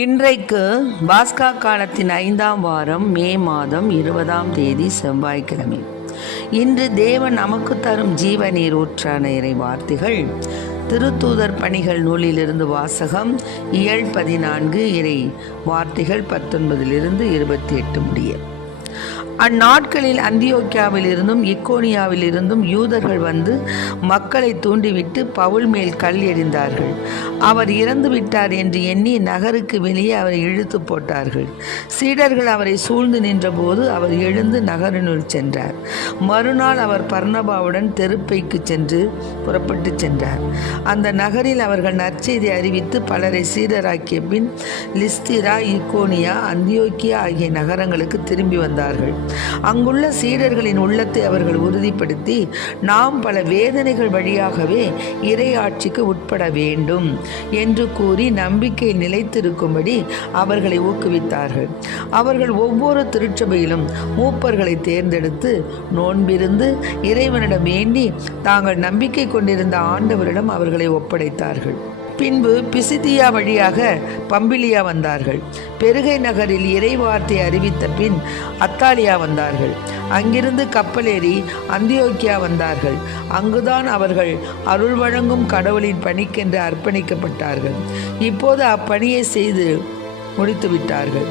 இன்றைக்கு பாஸ்கா காலத்தின் 5ஆம் வாரம் மே மாதம் 20ஆம் தேதி செவ்வாய்க்கிழமை. இன்று தேவன் நமக்கு தரும் ஜீவ நீர் ஊற்றான இறை வார்த்தைகள் திருத்தூதர் பணிகள் நூலிலிருந்து வாசகம், இயல் 14, இறை வார்த்தைகள் 19 28 முடிய. அந்நாட்களில் அந்தியோக்கியாவில் இருந்தும் இக்கோனியாவில் இருந்தும் யூதர்கள் வந்து மக்களை தூண்டிவிட்டு பவுல் மேல் கல் எறிந்தார்கள். அவர் இறந்து விட்டார் என்று எண்ணி நகருக்கு வெளியே அவரை இழுத்து போட்டார்கள். சீடர்கள் அவரை சூழ்ந்து நின்றபோது அவர் எழுந்து நகரினுள் சென்றார். மறுநாள் அவர் பர்னபாவுடன் தெருப்பைக்கு சென்று புறப்பட்டு சென்றார். அந்த நகரில் அவர்கள் நற்செய்தி அறிவித்து பலரை சீடராக்கிய பின் லிஸ்திரா, இக்கோனியா, அந்தியோக்கியா ஆகிய நகரங்களுக்கு திரும்பி வந்தார்கள். அங்குள்ள சீடர்களின் உள்ளத்தை அவர்கள் உறுதிப்படுத்தி, நாம் பல வேதனைகள் வழியாகவே இறை ஆட்சிக்கு உட்பட வேண்டும் என்று கூறி நம்பிக்கை நிலைத்திருக்கும்படி அவர்களை ஊக்குவித்தார்கள். அவர்கள் ஒவ்வொரு திருச்சபையிலும் மூப்பர்களை தேர்ந்தெடுத்து நோன்பிருந்து இறைவனிடம் வேண்டி தாங்கள் நம்பிக்கை கொண்டிருந்த ஆண்டவரிடம் அவர்களை ஒப்படைத்தார்கள். பின்பு பிசிதியா வழியாக பம்பிலியா வந்தார்கள். பெருகை நகரில் இறை வார்த்தை அறிவித்த பின் அத்தாலியா வந்தார்கள். அங்கிருந்து கப்பலேறி அந்தியோக்கியா வந்தார்கள். அங்குதான் அவர்கள் அருள் வழங்கும் கடவுளின் பணிக்கென்று அர்ப்பணிக்கப்பட்டார்கள். இப்போது அப்பணியை செய்து முடித்துவிட்டார்கள்.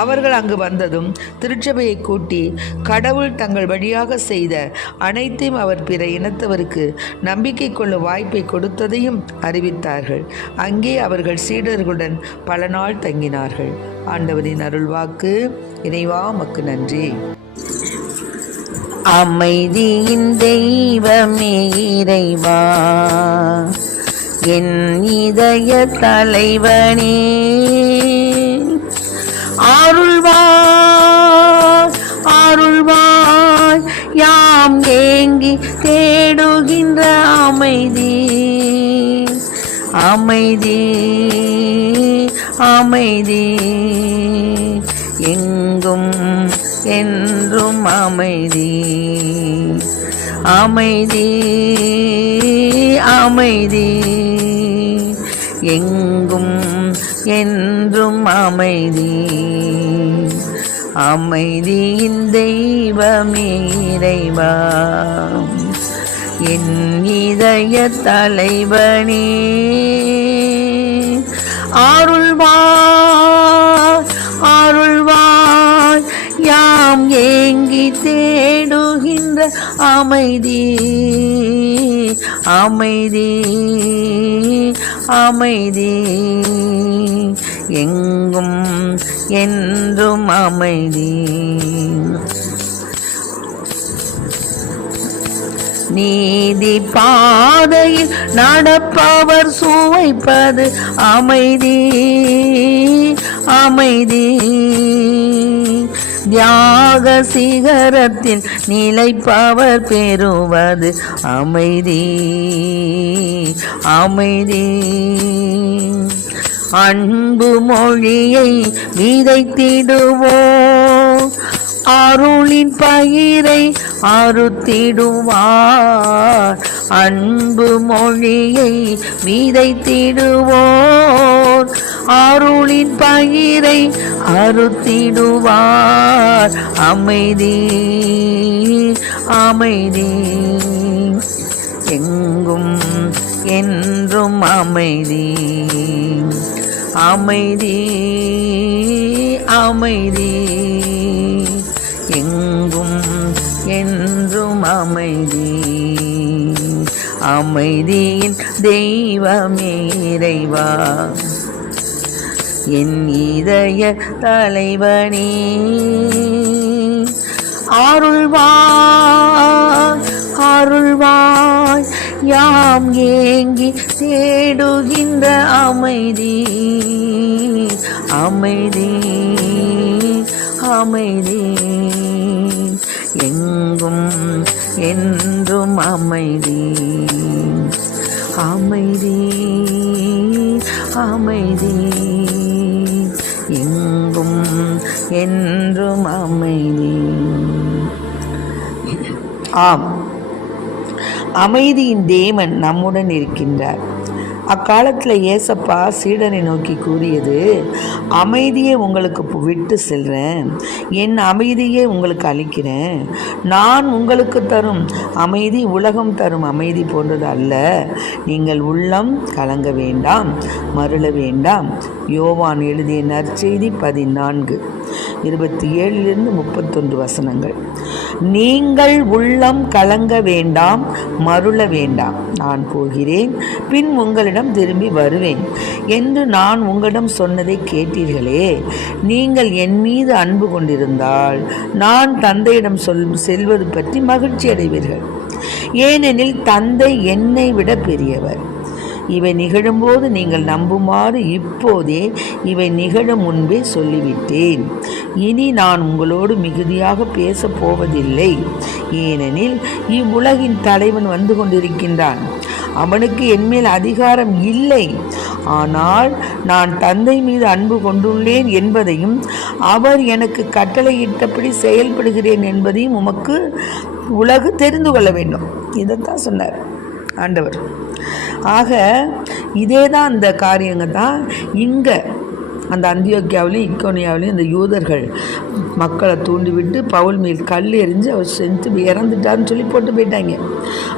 அவர்கள் அங்கு வந்ததும் திருச்சபையை கூட்டி கடவுள் தங்கள் வழியாக செய்த அனைத்தையும் அவர் பிற இனத்தவருக்கு நம்பிக்கை கொள்ளும் வாய்ப்பை கொடுத்ததையும் அறிவித்தார்கள். அங்கே அவர்கள் சீடர்களுடன் பல நாள் தங்கினார்கள். ஆண்டவரின் அருள்வாக்கு. இறைவா உமக்கு நன்றி. அமைதியின் தெய்வமே இறைவா, என் இதய தலைவனே, அருள்வாய் அருள்வாய் யாம் ஏங்கி தேடுகின்ற அமைதி, அமைதி அமைதி எங்கும் என்றும் அமைதி, அமைதி அமைதி எங்கும் என்றும் அமைதி. அமைதியின் தெய்வமே இறைவா, என் இதய தலைவனே, அருள்வாய் அருள்வாய் யாம் ஏங்கி தேடுகின்ற அமைதி, அமைதி அமைதி எங்கும் என்றும் அமைதி. நீதி பாதையில் நடப்பவர் சுவைப்பது அமைதி, அமைதி தியாக சிகரத்தில் நிலைப்பவர் பெறுவது அமைதி, அமைதி அன்பு மொழியை விதைத்திடுவோம், அருளின் பயிரை அறுத்திடுவார். அன்பு மொழியை விதைத்திடுவோர், அருளின் பயிரை அறுத்திடுவார். அமைதி, அமைதி எங்கும் என்றும் அமைதி, அமைதி அமைதி எங்கும் என்றும் அமைதி. அமைதியின் தெய்வமே இறைவா, என் இதய தலைவனே, அருள்வாய் அருள்வாய் யாம் ஏங்கி தேடுகின்ற அமைதி, அமைதி அமைதி எங்கும் என்றும் அமைதி, அமைதி அமைதி எங்கும் என்றும் அமைதி. ஆம், அமைதியின் தேவன் நம்முடன் இருக்கின்றார். அக்காலத்தில் ஏசப்பா சீடனை நோக்கி கூறியது, அமைதியை உங்களுக்கு விட்டு செல்கிறேன், என் அமைதியை உங்களுக்கு அளிக்கிறேன். நான் உங்களுக்கு தரும் அமைதி உலகம் தரும் அமைதி போன்றது அல்ல. நீங்கள் உள்ளம் கலங்க வேண்டாம், மருள வேண்டாம். யோவான் எழுதிய நற்செய்தி 14:27-31 வசனங்கள். நீங்கள் உள்ளம் கலங்க வேண்டாம், மருள வேண்டாம். நான் போகிறேன், பின் உங்களிடம் திரும்பி வருவேன் என்று நான் உங்களிடம் சொன்னதை கேட்டீர்களே. நீங்கள் என் மீது அன்பு கொண்டிருந்தால் நான் தந்தையிடம் செல்வது பற்றி மகிழ்ச்சி அடைவீர்கள். ஏனெனில் தந்தை என்னை விட பெரியவர். இவை நிகழும்போது நீங்கள் நம்புமாறு இப்போதே இவை நிகழும் முன்பே சொல்லிவிட்டேன். இனி நான் உங்களோடு மிகுதியாக பேசப் போவதில்லை, ஏனெனில் இவ்வுலகின் தலைவன் வந்து கொண்டிருக்கின்றான். அவனுக்கு என்மேல் அதிகாரம் இல்லை. ஆனால் நான் தந்தை மீது அன்பு கொண்டுள்ளேன் என்பதையும் அவர் எனக்கு கட்டளையிட்டபடி செயல்படுகிறேன் என்பதையும் உமக்கு உலகு தெரிந்து கொள்ள வேண்டும். இதைத்தான் சொன்னார் ஆண்டவர். ஆக இதே தான் அந்த காரியங்க தான் இங்கே அந்த அந்தியோக்கியாவிலையும் இக்கோனியாவிலையும் இந்த யூதர்கள் மக்களை தூண்டிவிட்டு பவுல் மேல் கல் எறிஞ்சு அவர் செஞ்சு இறந்துட்டார்னு சொல்லி போட்டு போயிட்டாங்க.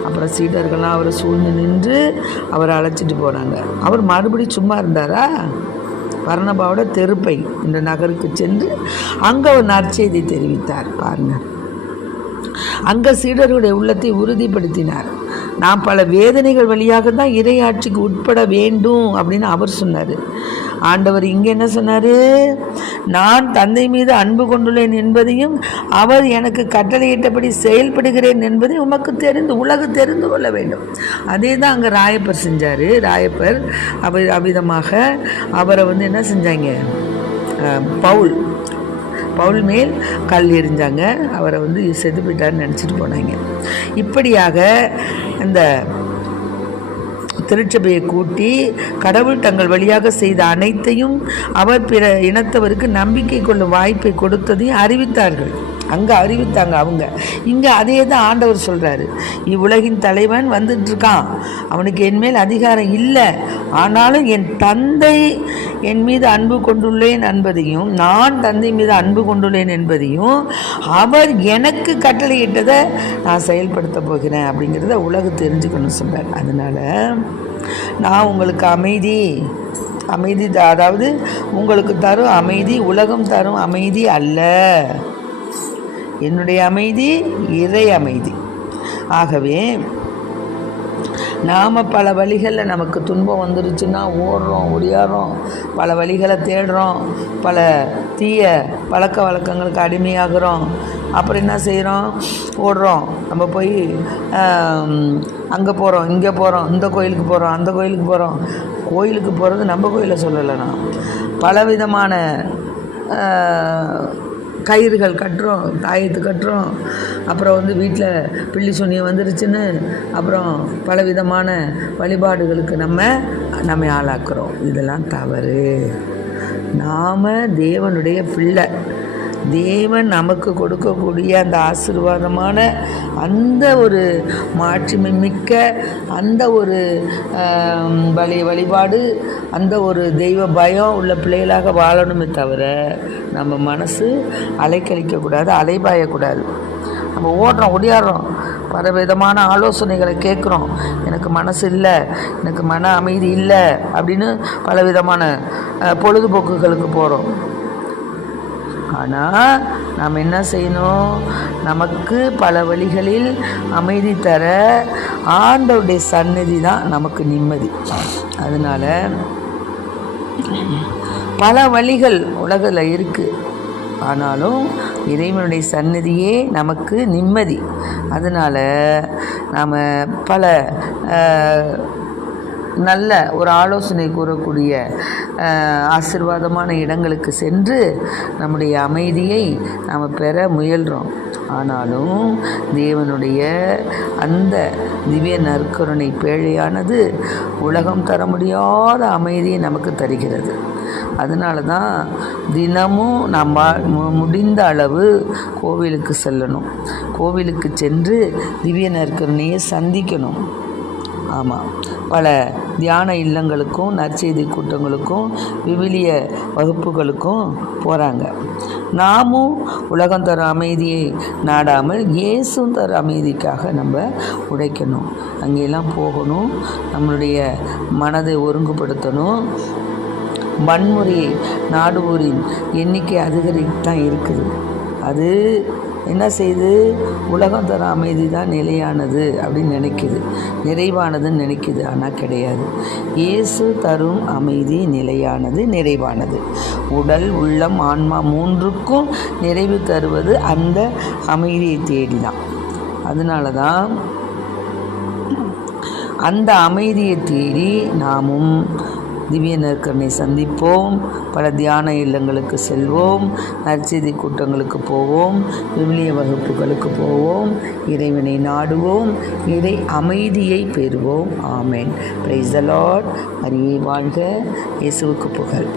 அப்புறம் சீடர்கள்லாம் அவரை சூழ்ந்து நின்று அவரை அழைச்சிட்டு போனாங்க. அவர் மறுபடியும் சும்மா இருந்தாரா? பர்னபாவோட தெருப்பை என்ற நகருக்கு சென்று அங்கே ஒரு நற்செய்தி தெரிவித்தார். பாருங்கள், அங்கே சீடர்களுடைய உள்ளத்தை உறுதிப்படுத்தினார். நான் பல வேதனைகள் வழியாக தான் இறையாட்சிக்கு உட்பட வேண்டும் அப்படின்னு அவர் சொன்னார். ஆண்டவர் இங்கே என்ன சொன்னார்? நான் தந்தை மீது அன்பு கொண்டுள்ளேன் என்பதையும் அவர் எனக்கு கட்டளையிட்டபடி செயல்படுகிறேன் என்பதையும் உமக்கு உலகு தெரிந்து கொள்ள வேண்டும். அதே தான் அங்கே ராயப்பர் செஞ்சார். ராயப்பர் அவ்விதமாக அவரை என்ன செஞ்சாங்க? பவுல் மேல் கல் எறிஞ்சாங்க. அவரை செத்து போயிட்டார்னு நினச்சிட்டு போனாங்க. இப்படியாக இந்த திருச்சபையை கூட்டி கடவுள் தங்கள் வழியாக செய்த அனைத்தையும் அவர் பிற இனத்தவருக்கு நம்பிக்கை கொள்ளும் வாய்ப்பை கொடுத்ததையும் அறிவித்தார்கள். அங்கே அறிவித்தாங்க அவங்க. இங்கே அதே தான் ஆண்டவர் சொல்கிறாரு. இவ்வுலகின் தலைவன் வந்துட்டுருக்கான், அவனுக்கு என்மேல் அதிகாரம் இல்லை. ஆனாலும் என் தந்தை என் மீது அன்பு கொண்டுள்ளேன் என்பதையும் நான் தந்தை மீது அன்பு கொண்டுள்ளேன் என்பதையும் அவர் எனக்கு கட்டளையிட்டதை நான் செயல்படுத்த போகிறேன் அப்படிங்கிறத உலகு தெரிஞ்சுக்கணும்னு சொல்கிறார். அதனால் நான் உங்களுக்கு அமைதி அதாவது உங்களுக்கு தரும் அமைதி உலகம் தரும் அமைதி அல்ல. என்னுடைய அமைதி இறை அமைதி. ஆகவே நாம் பல வழிகளில் நமக்கு துன்பம் வந்துருச்சுன்னா ஓடுறோம், ஒடியாடுறோம், பல வழிகளை தேடுறோம், பல தீய பழக்க வழக்கங்களுக்கு அடிமையாகிறோம். அப்புறம் என்ன செய்கிறோம்? ஓடுறோம். நம்ம போய் அங்கே போகிறோம், இங்கே போகிறோம், இந்த கோயிலுக்கு போகிறோம், அந்த கோயிலுக்கு போகிறோம். கோயிலுக்கு போகிறது நம்ம கோயிலை சொல்லலைனா பலவிதமான கயிறுகள் கட்டுறோம், தாயத்து கட்டுறோம். அப்புறம் வீட்டில் பிள்ளி சூனியம் வந்துருச்சுன்னு அப்புறம் பலவிதமான வழிபாடுகளுக்கு நம்ம ஆளாக்குறோம். இதெல்லாம் தவறு. நாம் தேவனுடைய பிள்ளை. தேவன் நமக்கு கொடுக்கக்கூடிய அந்த ஆசீர்வாதமான அந்த ஒரு மாட்சிமை மிக்க அந்த ஒரு வழிபாடு, அந்த ஒரு தெய்வ பயம் உள்ள பிள்ளைகளாக வாழணுமே தவிர நம்ம மனசு அலைக்கழிக்கக்கூடாது, அலைபாயக்கூடாது. நம்ம ஓடுறோம், ஒடியாடுறோம், பல விதமான ஆலோசனைகளை கேட்குறோம். எனக்கு மனசு இல்லை, எனக்கு மன அமைதி இல்லை அப்படின்னு பல விதமான பொழுதுபோக்குகளுக்கு போகிறோம். ஆனால் நாம் என்ன செய்யணும்? நமக்கு பல வழிகளில் அமைதி தர ஆண்டவருடைய சந்நிதி தான் நமக்கு நிம்மதி. அதனால் பல வழிகள் உலகில் இருக்குது. ஆனாலும் இறைவனுடைய சந்நிதியே நமக்கு நிம்மதி. அதனால் நாம் பல நல்ல ஒரு ஆலோசனை கூறக்கூடிய ஆசீர்வாதமான இடங்களுக்கு சென்று நம்முடைய அமைதியை நாம் பெற முயல்கிறோம். ஆனாலும் தேவனுடைய அந்த திவ்ய நற்கருணை பேழையானது உலகம் தர முடியாத அமைதியை நமக்கு தருகிறது. அதனால தான் தினமும் நம்ம முடிந்த அளவு கோவிலுக்கு செல்லணும். கோவிலுக்கு சென்று திவ்ய நற்கருணையை சந்திக்கணும். ஆமாம், பல தியான இல்லங்களுக்கும் நற்செய்தி கூட்டங்களுக்கும் விவிலிய வகுப்புகளுக்கும் போகிறாங்க. நாமும் உலகம் தரும் அமைதியை நாடாமல் இயேசு தரும் அமைதிக்காக நம்ம உழைக்கணும். அங்கெல்லாம் போகணும், நம்மளுடைய மனதை ஒருங்குபடுத்தணும். வன்முறையை நாடுவோரின் எண்ணிக்கை அதிகரித்து தான் இருக்குது. அது என்ன செய்யுது? உலகம் தர அமைதி தான் நிலையானது அப்படின்னு நினைக்குது, நிறைவானதுன்னு நினைக்குது. ஆனால் கிடையாது. இயேசு தரும் அமைதி நிலையானது, நிறைவானது. உடல், உள்ளம், ஆன்மா மூன்றுக்கும் நிறைவு தருவது அந்த அமைதியை தேடி தான். அதனால தான் அந்த அமைதியை தேடி நாமும் திவ்ய நற்கருணை சந்திப்போம், பல தியான இல்லங்களுக்கு செல்வோம், நற்செய்தி கூட்டங்களுக்கு போவோம், விவிலிய வகுப்புகளுக்கு போவோம், இறைவனை நாடுவோம், இறை அமைதியை பெறுவோம். ஆமென். Praise the Lord. மரியே வாழ்க. இயேசுவுக்கு புகழ்.